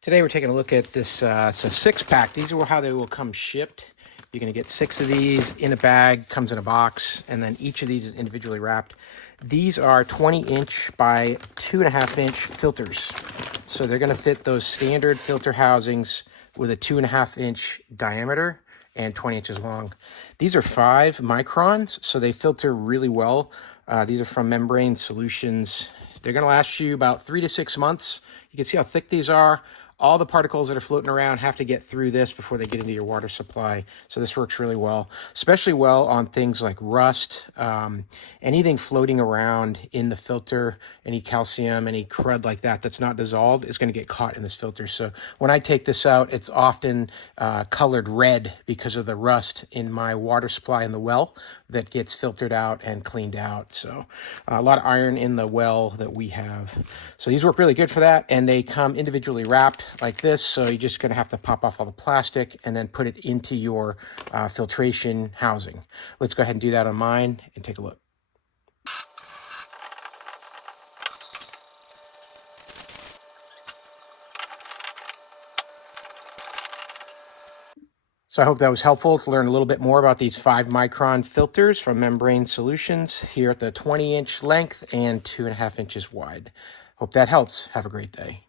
Today we're taking a look at this, it's a 6-pack. These are how they will come shipped. You're going to get 6 of these in a bag, comes in a box, and then each of these is individually wrapped. These are 20-inch by 2.5-inch filters. So they're going to fit those standard filter housings with a 2.5-inch diameter and 20 inches long. These are 5 microns, so they filter really well. These are from Membrane Solutions. They're going to last you about 3 to 6 months. You can see how thick these are. All the particles that are floating around have to get through this before they get into your water supply. So this works really well, especially well on things like rust, anything floating around in the filter, any calcium, any crud like that that's not dissolved is going to get caught in this filter. So when I take this out, it's often colored red because of the rust in my water supply in the well that gets filtered out and cleaned out. So a lot of iron in the well that we have. So these work really good for that, and they come individually wrapped like this, so you're just going to have to pop off all the plastic and then put it into your filtration housing. Let's go ahead and do that on mine and take a look. So I hope that was helpful to learn a little bit more about these 5-micron filters from Membrane Solutions here at the 20-inch length and 2.5 inches wide. Hope that helps. Have a great day.